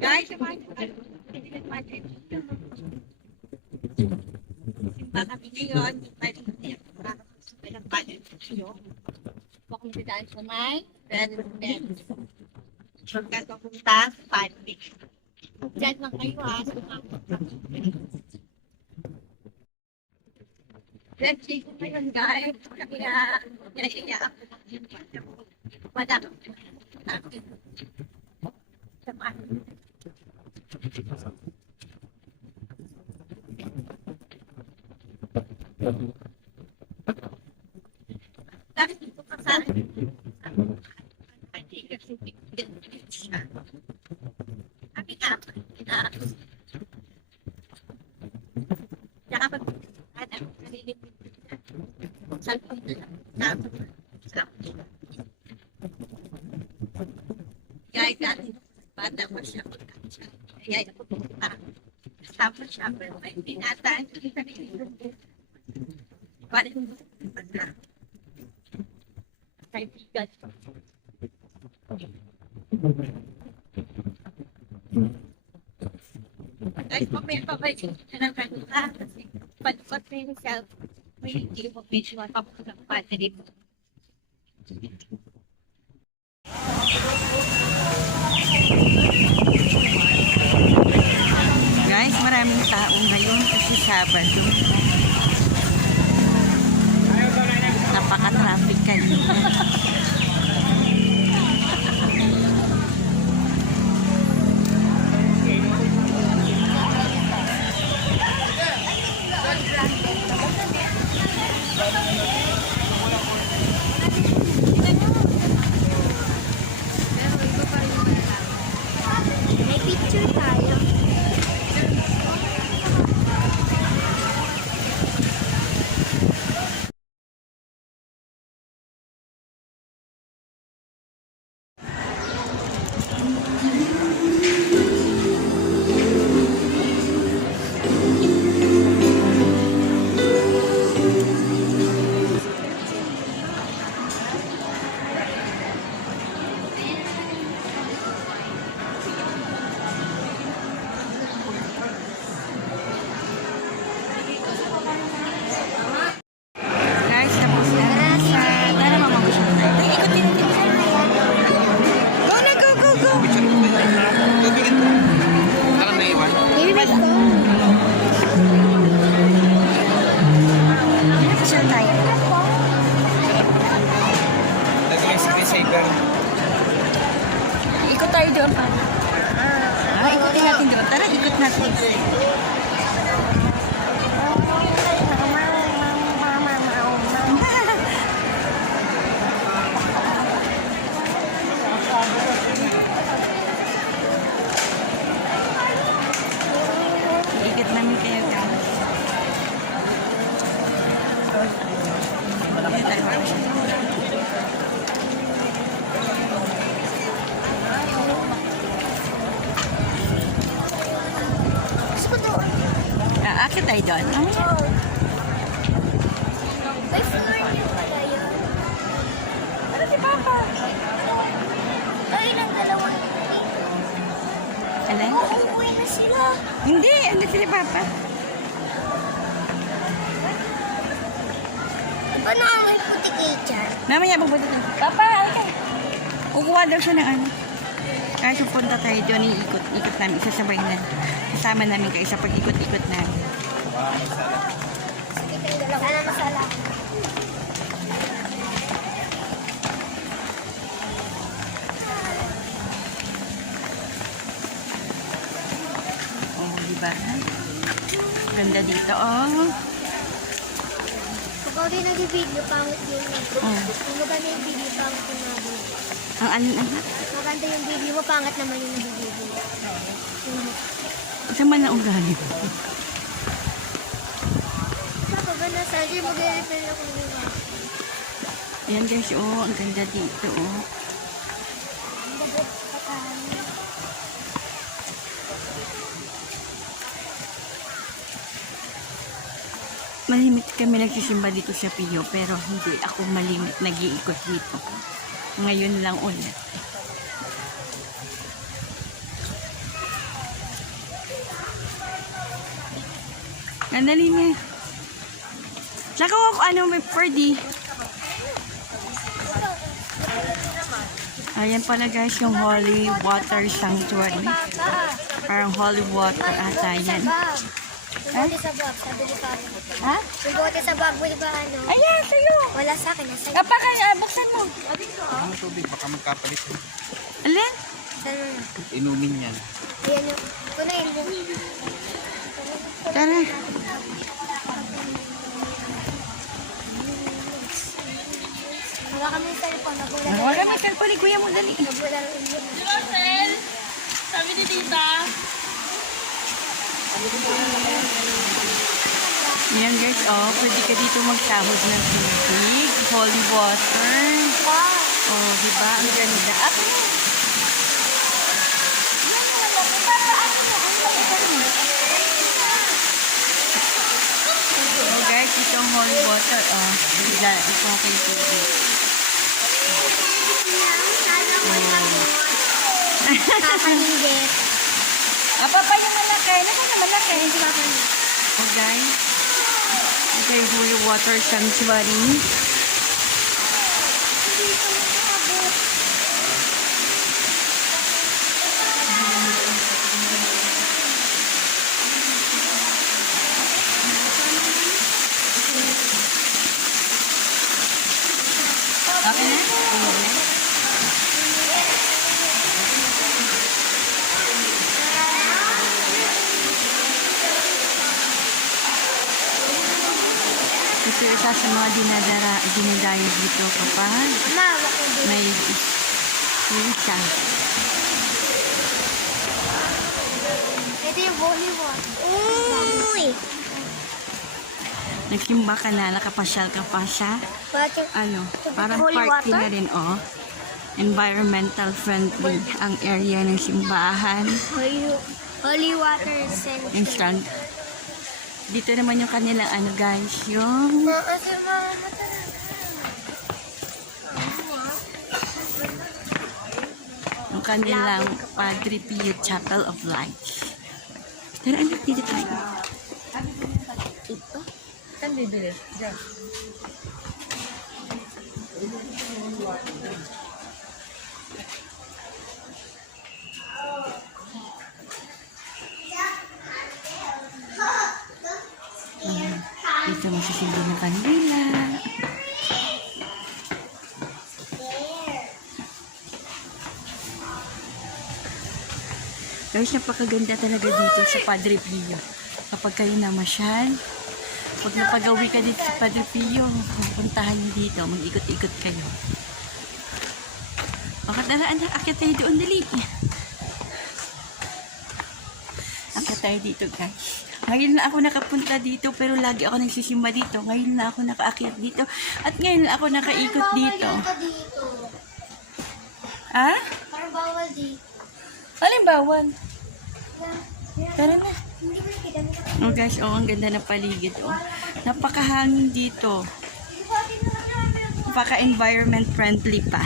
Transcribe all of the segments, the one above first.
Guys, simbahan kami ngayon. Walang panin. Pupunta tayo sa may residence. Pagkat pupunta sa panin. Diyan lang kayo ha. Let's see kung ngayon guys. Kaya naiiyak ako. Wala. Sa panin. Dahil dito ka sa akin. Hindi kasi siya. Kami nga. Tsaka pag nalilipit sa guys, dati bata ko siya. Kaya ako pumunta. Kasama siya. Pero may pinataan ko sa nililipit. Balik mo na. Kaibigan. Guys, mamaya pabalik na ng kanila. Kasi pagpag na yung self, may hindi mo medyo mapapunta ng battery mo. Guys, maraming tao ngayon kasi Sabado. Napaka-traffic kanina. May picture tayo. Guys, tapos na sa... Tara, mamagusin tayo. Ikot din natin. Go na, go, go, go! Tubigin mo. Saka may iwan. Maybe let's go. Saan tayo? Lagay yung saber. Ikot tayo doon. Ikotin natin doon. Tara, ikot natin. Ikot namin kayo guys. Dito tayo mamagusin. Akit tayo doon. May floor niyo tayo. Ano si Papa? Ay, ng dalawang Ano? uuwi na sila. Hindi, ano si Papa? Diba na may puti kitchen? Mamaya magpunta tayo. Papa, okay. Kukuha daw siya ng ano. Kaya pupunta tayo doon, ikot namin, isasabay na. Kasama namin kayo sa pag-ikot-ikot namin. Sige kayo dalawa. Sana masala. Oh, diba? Ganda dito, oh. Pag ako din nag-video, pangit yung Oh. Kung maganda yung video, pangit yung nag-video. Ang ano, Maganda yung video mo, pangit naman yung nag-video. isa man na ugali. Saka ba na, Sanji, mag-refer ako ng iba. Ayan guys, oh, ang ganda dito, oh. Ang ganda sa kanan. Malimit kami nagsisimba dito sa Pio, pero hindi ako malimit nag-iikot dito. Ngayon lang ulit. Nandali mo. Tsaka ako, ano, may Ferdy. Ayan pala guys, yung Holy Water Sanctuary. Parang holy water ata yan. Yung bote sa bag, sabi ni Papa. Ha? Yung bote sa bag mo, di ba ano? Ayan, sa'yo. Wala sa akin, nasa Kapag, buksan mo. Ang tubig, baka magkapalit. Alin? Saan mo na? Inumin yan. Ayan yung, kunain mo. Tara. Wala kami yung cellphone, nabula. Huwag kami cellphone ni kuya mo, dali. Nabula rin yun. Sabi ni Tita. Ayan guys, oh, pwede ka dito magsahod ng tubig, holy water. Wow! Oh, diba? Ang ganda. Ako na. Oh guys, itong holy water, oh. Diba? Ito kay tubig. Kakahinggit. Papa, yung malaki. Nasaan yung malaki? Oh guys, ito yung holy water sanctuary. Okay na? Ayan na. Ito isa sa mga dinadayo dito kapag Ma, wako din. may isa. Ito yung holy water. Uy! Nagsimba ka na, nakapasyal ka pa sa Water. ano, parang Holy party water? na rin, oh. Environmental friendly ang area ng simbahan. Holy water Yung center. strand. Dito naman yung kanilang ano guys, yung Maasa mga mata. kanilang Padre Pio Chapel of Light. Pero ano dito tayo? Ito? Saan bibili? Diyan. Dito masisimba ng kandila. Guys, napakaganda talaga dito sa Padre Pio. Kapag kayo namasyal, pag napagawi ka dito sa Padre Pio, pupuntahan niyo dito, mag-ikot-ikot kayo. Bakit naraan na? Akit tayo doon, dali. Akit tayo dito, guys. Ngayon na ako nakapunta dito, pero lagi ako nagsisimba dito. Ngayon na ako nakaakyat dito. At ngayon na ako nakaikot dito. Dito. Ha? Parang bawal dito. Alin bawal? Tara na. Hindi ko nakita. Oh guys, oh, ang ganda ng paligid, oh. Napakahangin dito. Napaka-environment friendly pa.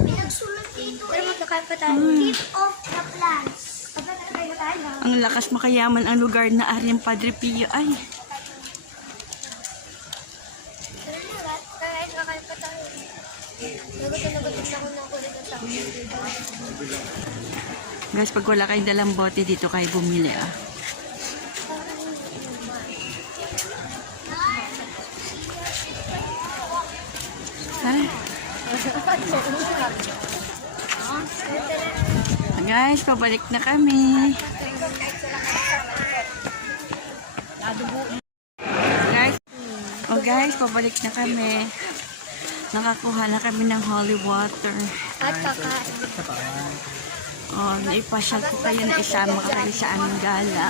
May nagsulat dito. Pero magkakain pa tayo. Keep off the plants. Kapag nakakain tayo. Ang lakas makayaman ang lugar na Ariang Padre Pio. Ay, Pero nagat, kakain pa tayo. Nagutom na ako ng kulit at ako. guys, pag wala kayong dalang bote, dito kayo bumili, ah. Tara. Guys, pabalik na kami. Guys, pabalik na kami. Nakakuha na kami ng holy water. At kakain. Oh, naipasyal ko kayo na isama ka kayo sa aming gala.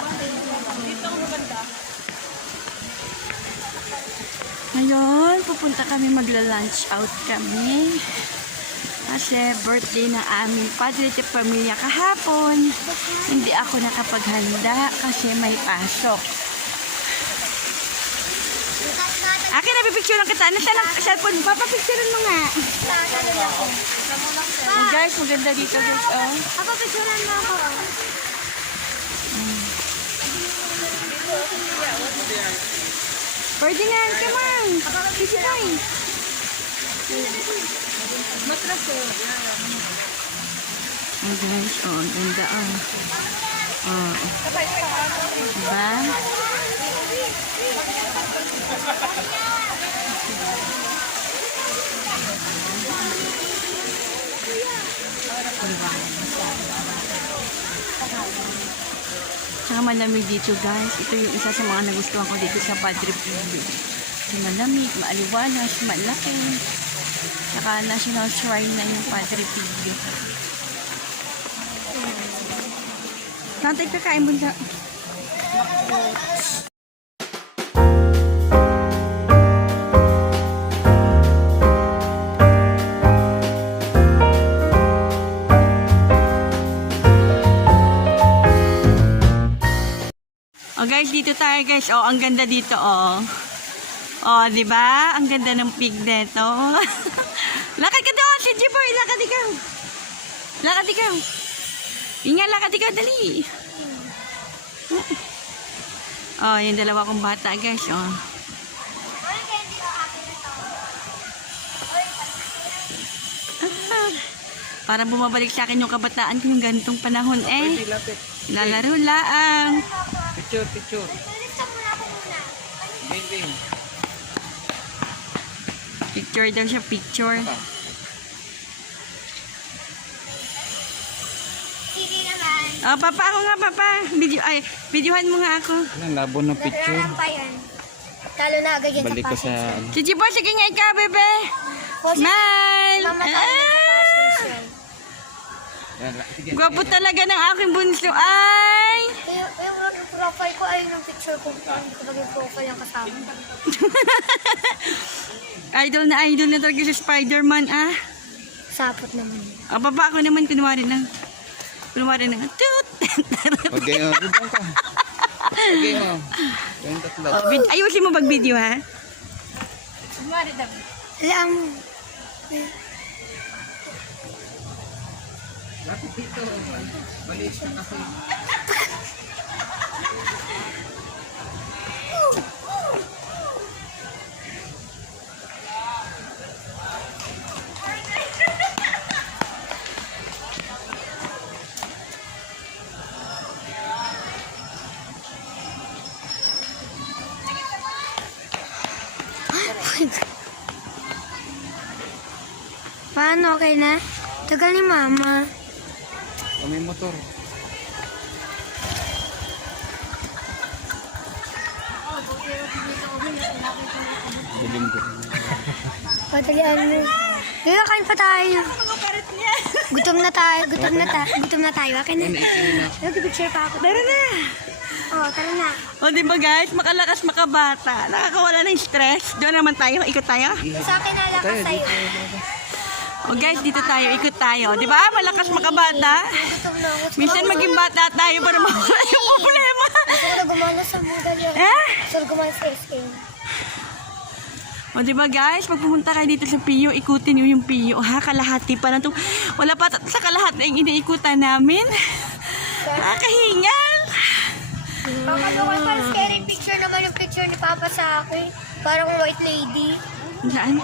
Ngayon, pupunta kami, magla-lunch out kami. Kasi birthday ng aming Padre de Pamilya kahapon. Hindi ako nakapaghanda kasi may pasok. Akin na pipicturean kita. Nasaan ang cellphone? Papapicturean mo nga. Oh, guys, maganda dito guys. Oh. Papapicturean mo ako. Ferdinand, come on! Sisibay! Oh guys, oh, ang ganda oh. Oh. Diba? Tsaka malamig dito guys. Ito yung isa sa mga nagustuhan ko dito sa Padre Pio. Malamig, maaliwalas, malaki. Tsaka national shrine na yung Padre Pio. Nantay kakain mo sa... Oh guys, dito tayo guys. Oh, ang ganda dito oh. Oh, 'di ba? Ang ganda ng pig nito. Lakad ka doon, si Jiboy, lakad ikaw. Lakad ikaw. Ingat, lakad ikaw, dali. Oh, yung dalawa kong bata guys, oh. Para bumabalik sa akin yung kabataan ko yung ganitong panahon eh. Lalaro laang. Picture, picture. Bing, bing. Picture daw siya, picture. Sige naman. Oh, papa, ako nga, papa. Videohan mo nga ako. Ano, labo ng picture. Nakaraan pa yan. Talo na agad yan Balik ko sa... Si Jiboy, sige nga ikaw, bebe. Smile! Mama tayo sa passion. Sige. Gwapo talaga ng aking bunso. Ay! Yung profile ko ay yung picture ko. Yung profile yung kasama. Idol na talaga si Spider-Man, ah. Sapot naman. Oh, papa, ako naman, kunwari na. Toot! Okay, oh. Bidang ka. Okay, oh. Yung tatlo. Ayusin mo mag-video, ha? Alam. Lapit dito. Maliis na kasi. Paano? Okay na? Tagal ni mama. May motor. Dilim ko. Patalian na. Kaya kain pa tayo. Gutom na tayo. Okay na. Nag-picture pa ako. Tara na! Oh, tara na. O, diba guys? Makalakas, makabata. Nakakawala ng stress. Doon naman tayo. Ikot tayo. Sa akin na lang sa'yo. O guys, dito tayo. Ikot tayo. Diba? Malakas, makabata. Gutom na ako. Minsan maging bata tayo para mawala yung problema. Gusto ko na gumana sa mga galyo. Eh? Gusto ko gumana sa SM. O diba guys, pag pumunta kayo dito sa Pio, ikutin nyo yung Pio. Ha, kalahati pa na ito. Wala pa sa kalahati yung iniikutan namin. Nakakahingal. Papagawa pa scary picture naman yung picture ni Papa sa akin. Parang white lady. Saan?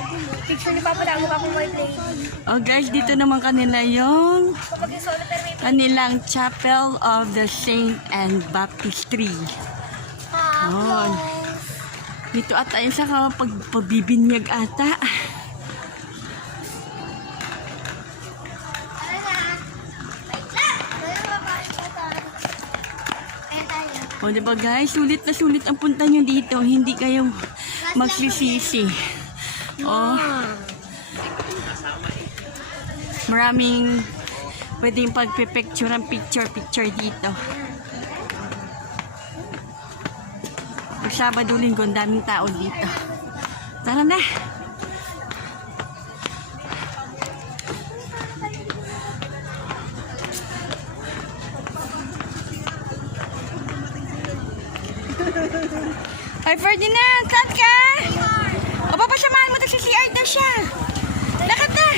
Picture ni Papa lang akong white lady. O guys, dito naman kanila yung Kapag yung solo pero may kanilang Chapel of the Saint and Baptistry. Oh. Dito ata yung sa pagbibinyag ata. Tara na. Wait lang. Tara na, makain pa tayo. Ayan tayo. O diba guys, sulit na sulit ang punta nyo dito. Hindi kayo magsisisi. Oh. Maraming pwedeng pagpipicture ang picture dito. Pag Sabado, Linggo, ang daming tao dito. Tara na. Ay, Ferdinand, saan ka? O, papasamahan mo to si CR daw siya. Lakad na.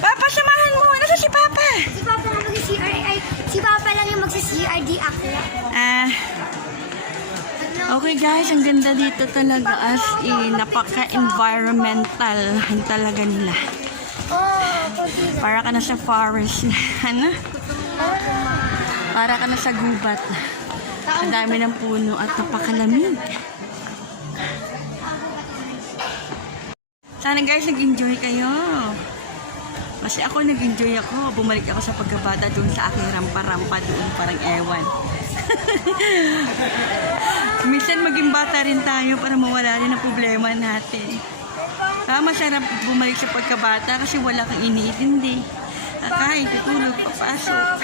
Papasamahan mo. Nasa si Papa? Si Papa lang mag-CR. Ay, si Papa lang yung mag-CR, di ako. Ah. Ano? Okay guys, ang ganda dito talaga as in, napaka-environmental talaga nila. Para ka na sa forest na, ano? Para ka na sa gubat. Ang dami ng puno at napakalamig. Sana guys, nag-enjoy kayo. Kasi ako nag-enjoy ako. Bumalik ako sa pagkabata doon sa aking rampa-rampa doon, parang ewan. Minsan maging bata rin tayo para mawala rin ang problema natin. Masarap bumalik sa pagkabata kasi wala kang iniintindi. Kakain, tutulog, papasok.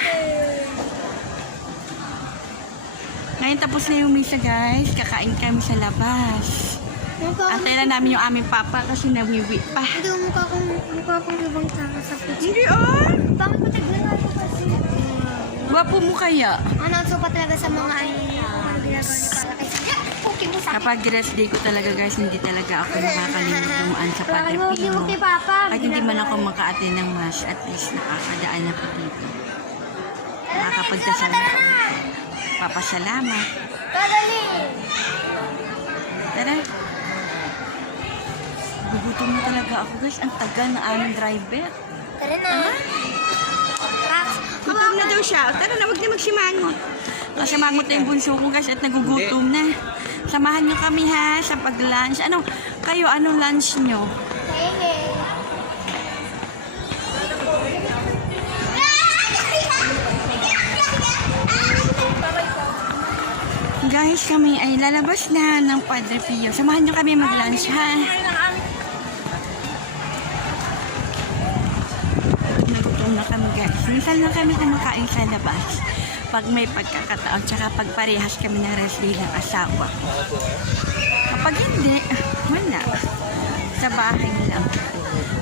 Ngayon tapos na yung misa guys. Kakain kami sa labas. Antay lang namin yung aming papa kasi nawiwi pa. Hindi ko mukha kong ibang tao sa picture. Hindi on! Bakit ko tignan ako kasi? Gwapo mo kaya? Ano, so pa talaga sa mga ginagawa niya para kay okay mo sa Kapag rest day ko talaga guys, hindi talaga ako nakakalimut dumaan sa Padre Huwag Pio. mo kay Papa. Kahit hindi man ako maka-attend ng mass, at least nakakadaan ako dito. Nakakapagdasal na ako. Papasalamat. Kadali! Tara. Gugutom na talaga ako guys. Ang tagal na aming driver. Tara na. Gutom na daw siya. Tara na, wag na magsimangot. Simangot na yung bunso ko guys at nagugutom na. Samahan niyo kami ha sa pag-lunch. Ano, kayo, anong lunch niyo? Guys, kami ay lalabas na ng Padre Pio. Samahan niyo kami mag-lunch ha. Nagutom na kami guys. Minsan lang kami kumakain sa labas. Pag may pagkakataon, tsaka pag parehas kami ng rest day ng asawa. Kapag hindi, wala. Sa bahay lang.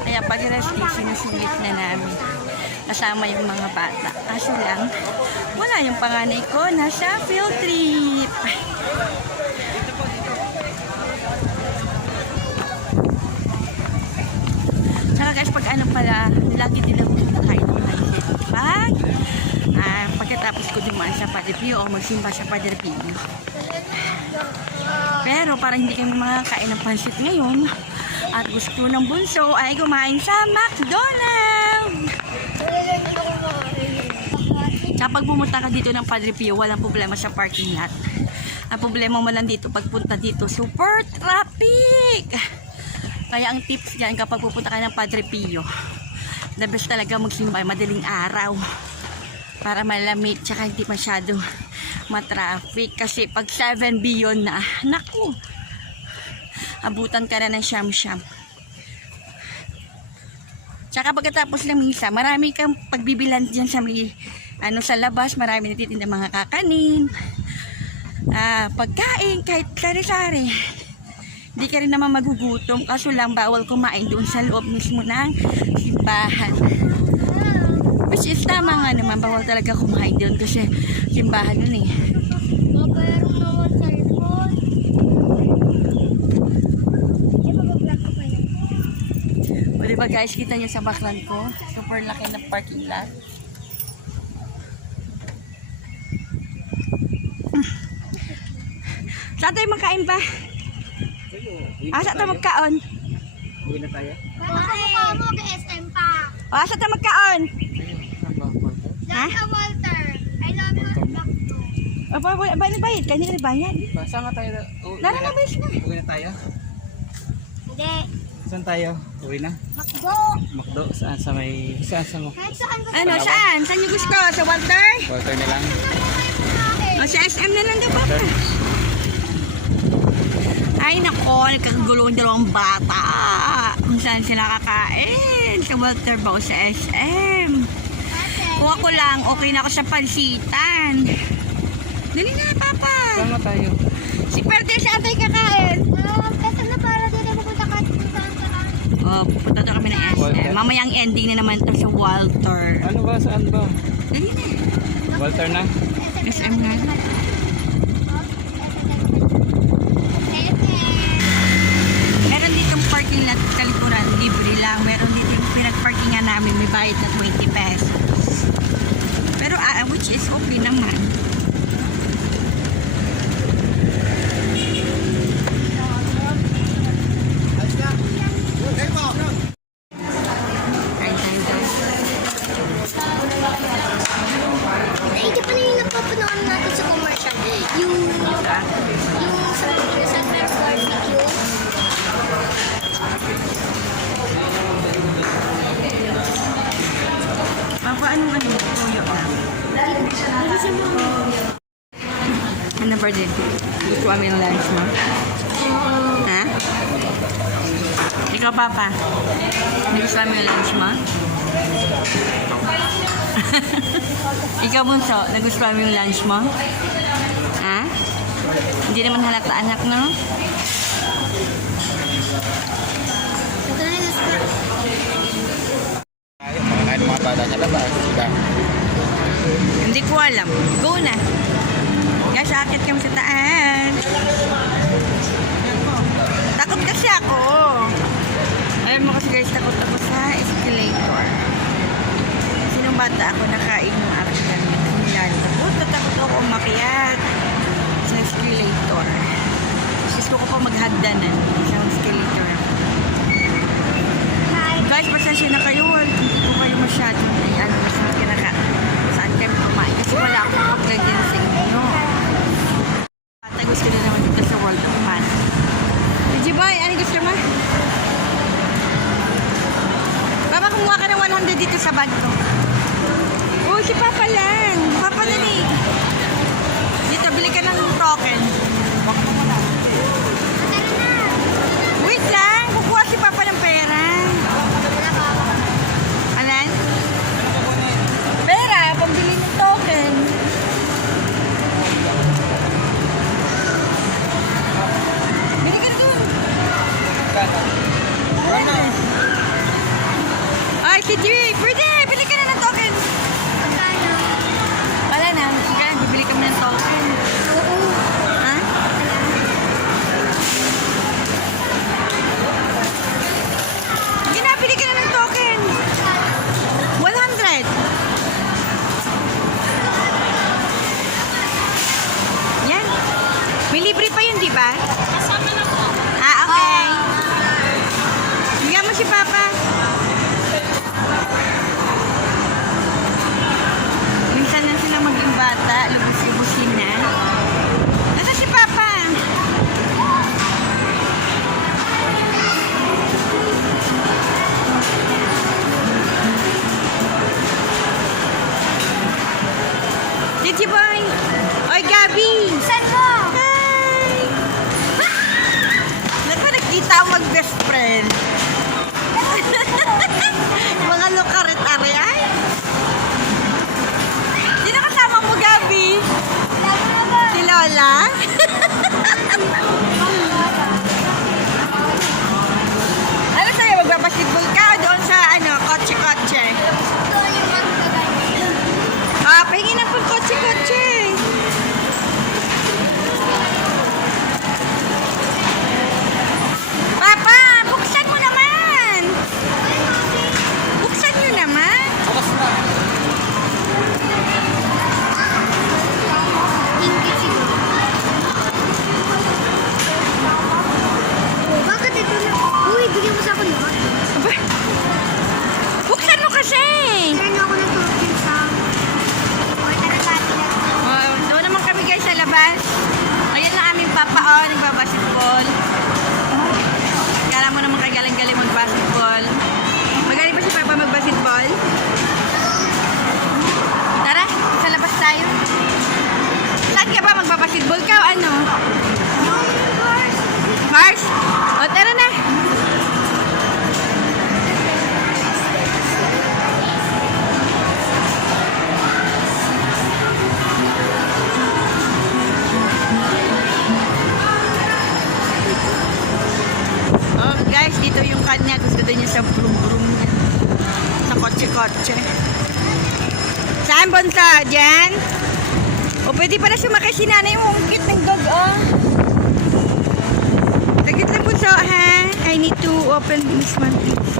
Kaya pag rest day, sinusulit na namin. Kasama yung mga bata. Kaso lang, wala yung panganay ko. Nasa field trip. Saka guys, pag ano pala, lagi din ako kumakain ng pag pagkatapos ko dumaan sa Padre Pio o magsimba sa Padre Pio. Pero para hindi kami makakain ng pansit ngayon at gusto ng bunso ay kumain sa McDonald's. Kapag pumunta ka dito ng Padre Pio, walang problema sa parking lot. Ang problema mo lang dito, pagpunta dito, super traffic. Kaya ang tips dyan kapag pupunta ka ng Padre Pio, the best talaga magsimba madaling araw para malamig tsaka hindi masyado matraffic. Kasi pag 7 beyond na, naku, abutan ka na ng siyam-siyam. Tsaka pagkatapos ng misa, marami kang pagbibilan dyan sa may, sa labas, marami natitinda mga kakanin, pagkain, kahit sari-sari. Hindi ka rin naman magugutom, kaso lang bawal kumain doon sa loob mismo ng simbahan. Which is tama nga naman, bawal talaga kumain doon kasi simbahan doon eh. Mabayarong naman cellphone. Mag-vlog ko pa yun. O diba guys, kita nyo sa background ko, super laki na parking lot. Saan tayo makain ba? Saan tayo magkaon? Uwi na tayo. Baka mo SM pa. Saan tayo magkaon? Ha? Daka Walter. I love you. Bayad ka, hindi ka bayad. Saan nga tayo? Lara na bayad na. Uwi na tayo? Hindi. Saan tayo? Uwi na? Makdo. Makdo? Saan sa may... Saan sa mo? Kahit saan ba? Ano, saan? Saan yung gusto? Sa Walter? Walter na lang. O sa SM na lang daw ba? Ay nako, nagkakagulo yung dalawang bata. Kung saan sila kakain? Sa Walter ba o sa SM? Kung ako lang, okay na ako sa pansitan. Dali na, Papa. Saan nga tayo? Si Perde, saan tayo kakain? SM na para dito pupunta ka kung saan. Pupunta na kami ng SM. Walter. Mamayang ending na naman to sa Walter. Ano ba? Saan ba? Dali na. Walter na? SM na. Meron ditong parking lot sa likuran, libre lang. Meron dito yung pinag-parkingan namin, may bayad na 20 pesos. Pero which is okay naman. Ano pa din? Gusto kami ng lunch mo? Ha? Ikaw, Papa? Gusto kami ng lunch mo? Ikaw, Bunso? Nagustuhan mo yung lunch mo? Ha? Hindi naman halata anak, no? Kahit mga bata sa labas. Diba? Hindi ko alam. Go na. Guys, akit kami sa taas. Takot kasi ako. Alam mo kasi guys, takot ako sa escalator. Kasi nung bata ako nakain ng aking takot na takot ako umakyat sa escalator. Gusto ko pa maghagdanan sa escalator. Guys, pasensya na kayo. Hindi ko kayo masyado. Ay, saan kayo kumain. Kasi wala akong paglagyan sa inyo. At gusto na naman dito sa World of Fun. Jiboy, ano gusto mo? Papa, kumuha ka ng 100 dito sa bag ko. Oh, si Papa lang. Papa na ni. Dito, bili ka ng token. Wait lang. Kukuha si Papa ng pera. Alan? Pera, pambili ng token. Bili ka dun. Ay, si Dewey, pwede. Bili ka na ng token. Wala na. Sige, bibili kami ng token. Ha? Sige na, bili ka na ng token. 100. Yan. May libre pa yun, di ba? Ah, okay. Bigyan mo si Papa. Minsan na sila maging bata, lubos-lubusin na. Nasa si Papa? Did you boy? Oy, Gabi! Saan mo? Hi! Naku, nagkita ang mag-best friend. Mga lukarit-ari ay. Sino kasama mo, Gabi? Si Lola? Ano sa'yo? Magbabasketball ka o doon sa kotse-kotse? Ah, pahingi na po kotse-kotse. Papa, buksan mo naman. Buksan nyo naman. Bakit ito na? Uy, bigyan mo sa akin lahat. Aba, buksan mo kasi. Kaya ako ng token sa... Or tara natin na. Oh, doon naman kami guys sa labas. Ayan na aming papa, nagbabasketball. Kala mo naman kagaling-galing magbasketball. Magaling ba si Papa magbasketball? Tara, sa labas tayo. Saan ka ba? Magbabasketball ka o ano? Mars? O, tara na. Oh, guys, dito yung kanya. Gusto din niya sa brum-brum niya. Sa kotse-kotse. Saan, Bonso? Diyan? O, pwede pala sumakay si nanay yung ungkit ng dog, oh. Sagit lang, Bonso, ha? I need to open this one, please.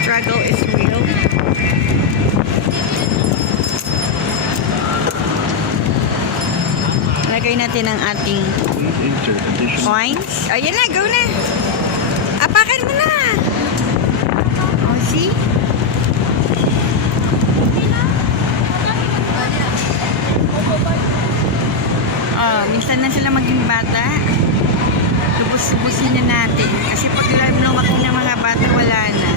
Struggle is real. Lagay natin ang ating coins. O, yan na. Go na. Apakan mo na. O, see? O, minsan na sila maging bata. Lubos-lubusin na natin. Kasi pag lumaki ng mga bata, wala na.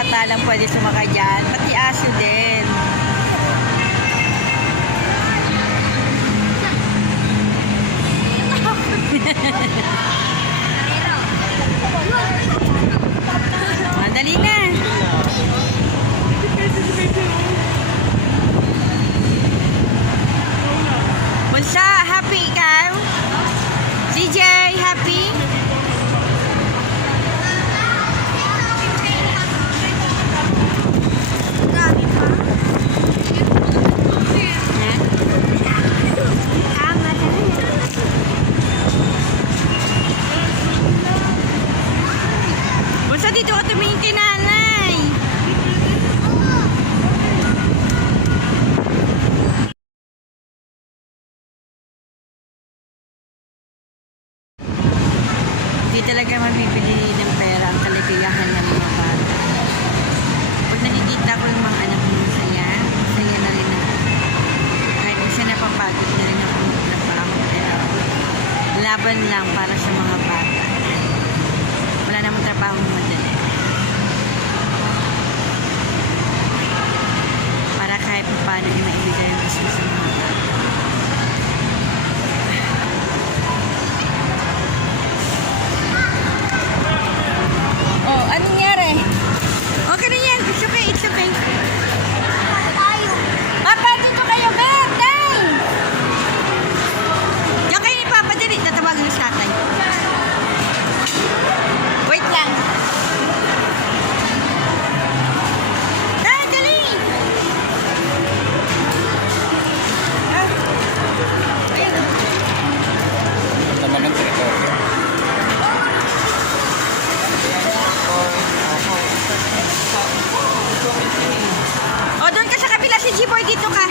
bata lang pwede sumakay dyan. Pati aso din. Madali na. Bunsa, happy ikaw? CJ, happy? Bunsa, dito ka tumingin kay nanay. Hindi talaga mabibili ng pera ang kaligayahan ng mga bata. Pag nakikita ko yung mga anak mo masaya, masaya na rin ako. Kahit isa napapagod na rin ako magtrabaho, pero laban lang para sa mga bata. Wala namang trabaho madali. Para kahit paano yung maibigay yung gusto sa mga bata. Oh, anong nangyari? Okay na yan. It's okay, it's okay. Papa, dito kayo, Ben! Day! Diyan kayo ni Papa, dali. Tatawagin mo sa tatay. Wait lang. Day, dali! Ayun. Naman ng teritoryo. O, doon ka sa kabila si G-Boy, dito ka.